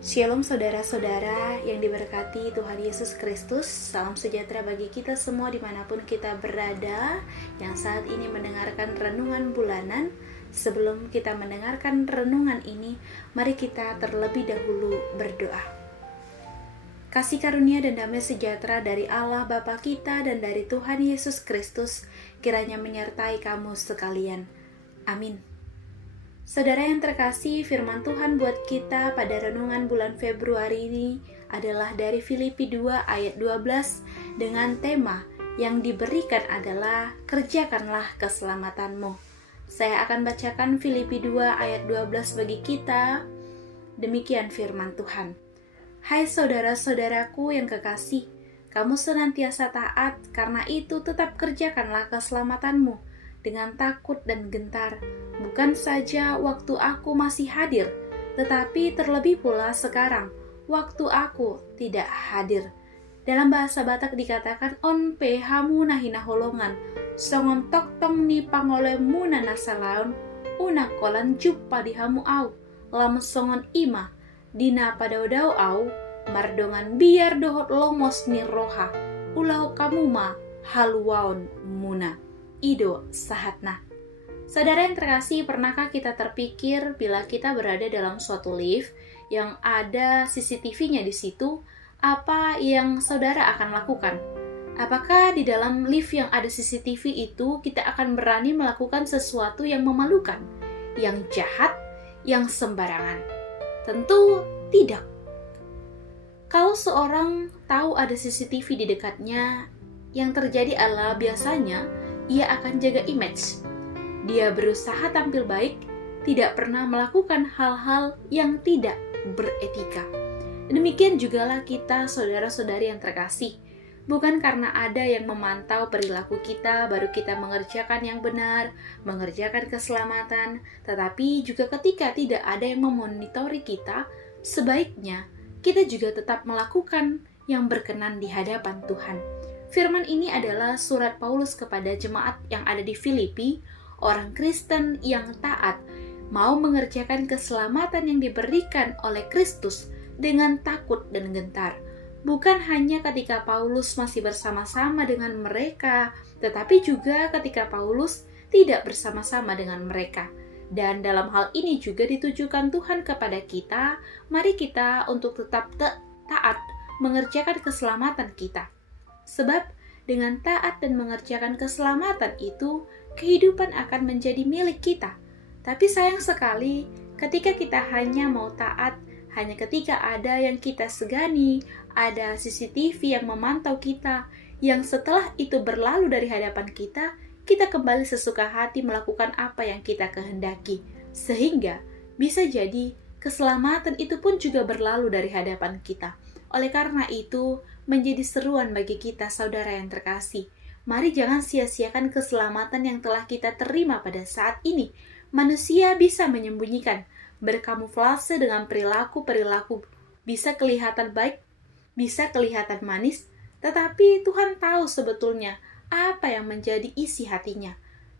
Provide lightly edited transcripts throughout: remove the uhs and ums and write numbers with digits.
Shalom saudara-saudara yang diberkati Tuhan Yesus Kristus. Salam sejahtera bagi kita semua dimanapun kita berada, yang saat ini mendengarkan renungan bulanan. Sebelum kita mendengarkan renungan ini, mari kita terlebih dahulu berdoa. Kasih karunia dan damai sejahtera dari Allah Bapa kita dan dari Tuhan Yesus Kristus kiranya menyertai kamu sekalian. Amin. Saudara yang terkasih, firman Tuhan buat kita pada renungan bulan Februari ini adalah dari Filipi 2 ayat 12 dengan tema yang diberikan adalah kerjakanlah keselamatanmu. Saya akan bacakan Filipi 2 ayat 12 bagi kita. Demikian firman Tuhan. Hai saudara-saudaraku yang kekasih, kamu senantiasa taat, karena itu tetap kerjakanlah keselamatanmu dengan takut dan gentar. Bukan saja waktu aku masih hadir, tetapi terlebih pula sekarang, waktu aku tidak hadir. Dalam bahasa Batak dikatakan, on pe hamu nahina holongan, songon tok tong ni pangole muna nasalaun, una kolan juppa di hamu au, lam songon ima, dina padodau au, mardongan biar dohot lomos ni roha, ulau kamuma haluaun muna, ido sahatna. Saudara yang terkasih, pernahkah kita terpikir bila kita berada dalam suatu lift yang ada CCTV-nya di situ, apa yang saudara akan lakukan? Apakah di dalam lift yang ada CCTV itu kita akan berani melakukan sesuatu yang memalukan, yang jahat, yang sembarangan? Tentu tidak. Kalau seorang tahu ada CCTV di dekatnya, yang terjadi adalah biasanya ia akan jaga image. Dia berusaha tampil baik, tidak pernah melakukan hal-hal yang tidak beretika. Demikian jugalah kita, saudara-saudari yang terkasih. Bukan karena ada yang memantau perilaku kita, baru kita mengerjakan yang benar, mengerjakan keselamatan, tetapi juga ketika tidak ada yang memonitori kita, sebaiknya kita juga tetap melakukan yang berkenan di hadapan Tuhan. Firman ini adalah surat Paulus kepada jemaat yang ada di Filipi, orang Kristen yang taat, mau mengerjakan keselamatan yang diberikan oleh Kristus dengan takut dan gentar. Bukan hanya ketika Paulus masih bersama-sama dengan mereka, tetapi juga ketika Paulus tidak bersama-sama dengan mereka. Dan dalam hal ini juga ditujukan Tuhan kepada kita, mari kita untuk tetap taat mengerjakan keselamatan kita. Sebab dengan taat dan mengerjakan keselamatan itu, kehidupan akan menjadi milik kita. Tapi sayang sekali, ketika kita hanya mau taat, hanya ketika ada yang kita segani, ada CCTV yang memantau kita, yang setelah itu berlalu dari hadapan kita, kita kembali sesuka hati melakukan apa yang kita kehendaki. Sehingga bisa jadi keselamatan itu pun juga berlalu dari hadapan kita. Oleh karena itu, menjadi seruan bagi kita saudara yang terkasih. Mari jangan sia-siakan keselamatan yang telah kita terima pada saat ini. Manusia bisa menyembunyikan, berkamuflase dengan perilaku-perilaku, bisa kelihatan baik, bisa kelihatan manis, tetapi Tuhan tahu sebetulnya apa yang menjadi isi hatinya.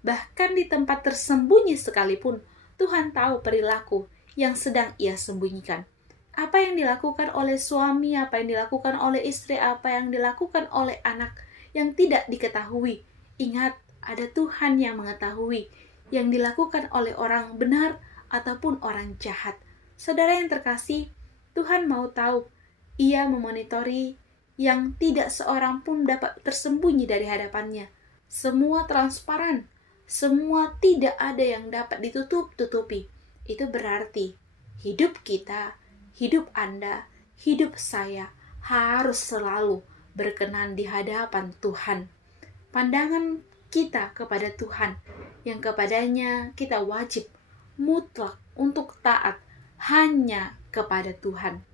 Bahkan di tempat tersembunyi sekalipun, Tuhan tahu perilaku yang sedang ia sembunyikan. Apa yang dilakukan oleh suami, apa yang dilakukan oleh istri, apa yang dilakukan oleh anak yang tidak diketahui. Ingat, ada Tuhan yang mengetahui yang dilakukan oleh orang benar ataupun orang jahat. Saudara yang terkasih, Tuhan mau tahu. Ia memonitori yang tidak seorang pun dapat tersembunyi dari hadapannya. Semua transparan, semua tidak ada yang dapat ditutup-tutupi. Itu berarti hidup kita, hidup Anda, hidup saya harus selalu berkenan di hadapan Tuhan. Pandangan kita kepada Tuhan, yang kepadanya kita wajib mutlak untuk taat hanya kepada Tuhan.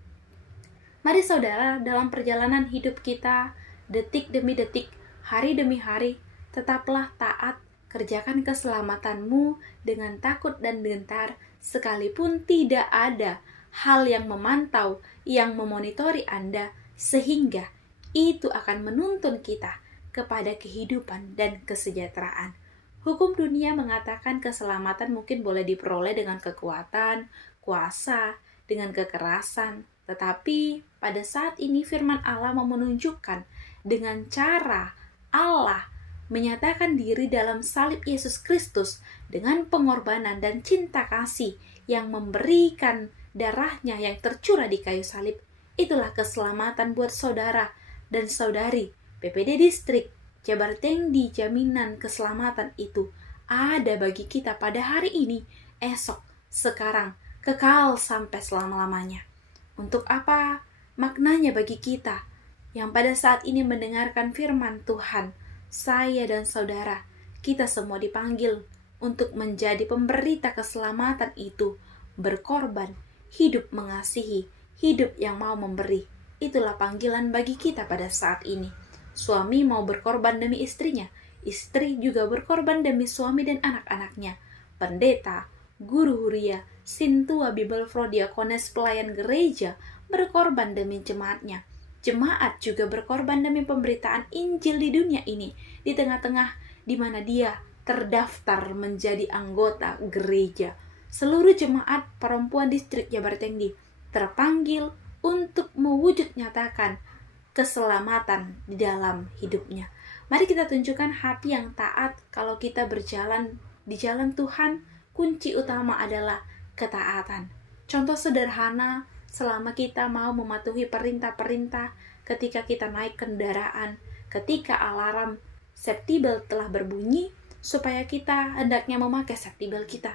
Mari saudara, dalam perjalanan hidup kita, detik demi detik, hari demi hari, tetaplah taat, kerjakan keselamatanmu dengan takut dan gentar, sekalipun tidak ada hal yang memantau, yang memonitori Anda, sehingga itu akan menuntun kita kepada kehidupan dan kesejahteraan. Hukum dunia mengatakan keselamatan mungkin boleh diperoleh dengan kekuatan, kuasa, dengan kekerasan. Tetapi pada saat ini firman Allah mau menunjukkan dengan cara Allah menyatakan diri dalam salib Yesus Kristus dengan pengorbanan dan cinta kasih yang memberikan darahnya yang tercurah di kayu salib. Itulah keselamatan buat saudara dan saudari. PPD Distrik Jabar Tengdi, jaminan keselamatan itu ada bagi kita pada hari ini, esok, sekarang, kekal sampai selama-lamanya. Untuk apa maknanya bagi kita yang pada saat ini mendengarkan firman Tuhan? Saya dan saudara, kita semua dipanggil untuk menjadi pemberita keselamatan itu, berkorban, hidup mengasihi, hidup yang mau memberi. Itulah panggilan bagi kita pada saat ini. Suami mau berkorban demi istrinya, istri juga berkorban demi suami dan anak-anaknya. Pendeta, guru huria, sintua Bible Pro Diakones pelayan gereja berkorban demi jemaatnya. Jemaat juga berkorban demi pemberitaan Injil di dunia ini, di tengah-tengah di mana dia terdaftar menjadi anggota gereja. Seluruh jemaat perempuan distrik Jabar Tengdi terpanggil untuk mewujud nyatakan keselamatan di dalam hidupnya. Mari kita tunjukkan hati yang taat. Kalau kita berjalan di jalan Tuhan, kunci utama adalah ketaatan. Contoh sederhana, selama kita mau mematuhi perintah-perintah, ketika kita naik kendaraan, ketika alarm safety belt telah berbunyi, supaya kita hendaknya memakai safety belt kita.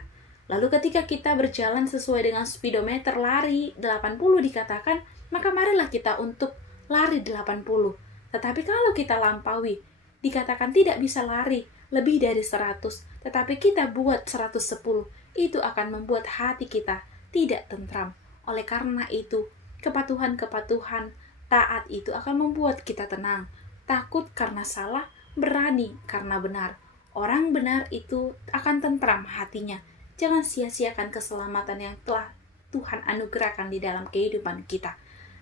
Lalu ketika kita berjalan sesuai dengan speedometer lari 80 dikatakan, maka marilah kita untuk lari 80. Tetapi kalau kita lampaui, dikatakan tidak bisa lari lebih dari 100, tetapi kita buat 110, itu akan membuat hati kita tidak tentram. Oleh karena itu, kepatuhan-kepatuhan taat itu akan membuat kita tenang. Takut karena salah, berani karena benar. Orang benar itu akan tentram hatinya. Jangan sia-siakan keselamatan yang telah Tuhan anugerahkan di dalam kehidupan kita.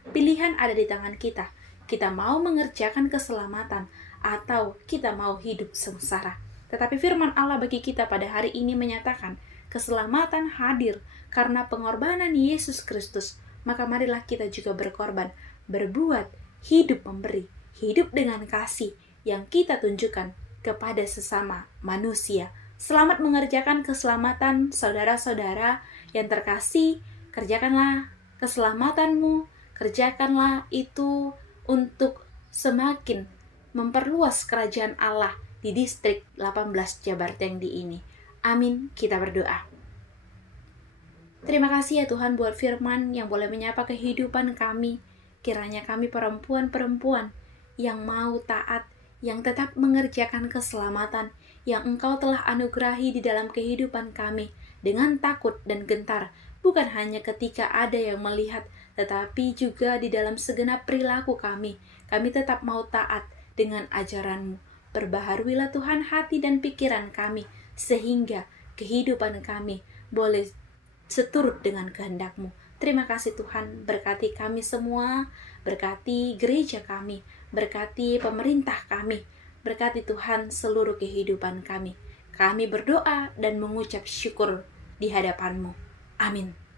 Pilihan ada di tangan kita. Kita mau mengerjakan keselamatan atau kita mau hidup sengsara. Tetapi firman Allah bagi kita pada hari ini menyatakan keselamatan hadir karena pengorbanan Yesus Kristus. Maka marilah kita juga berkorban, berbuat, hidup memberi, hidup dengan kasih yang kita tunjukkan kepada sesama manusia. Selamat mengerjakan keselamatan saudara-saudara yang terkasih. Kerjakanlah keselamatanmu, kerjakanlah itu untuk semakin memperluas kerajaan Allah di distrik 18 Jabar Tengdi ini. Amin, kita berdoa. Terima kasih ya Tuhan buat firman yang boleh menyapa kehidupan kami. Kiranya kami perempuan-perempuan yang mau taat, yang tetap mengerjakan keselamatan yang Engkau telah anugerahi di dalam kehidupan kami dengan takut dan gentar, bukan hanya ketika ada yang melihat, tetapi juga di dalam segenap perilaku kami. Kami tetap mau taat dengan ajaran-Mu. Perbaharuilah Tuhan hati dan pikiran kami, sehingga kehidupan kami boleh seturut dengan kehendak-Mu. Terima kasih Tuhan, berkati kami semua, berkati gereja kami, berkati pemerintah kami, berkati Tuhan seluruh kehidupan kami. Kami berdoa dan mengucap syukur di hadapan-Mu. Amin.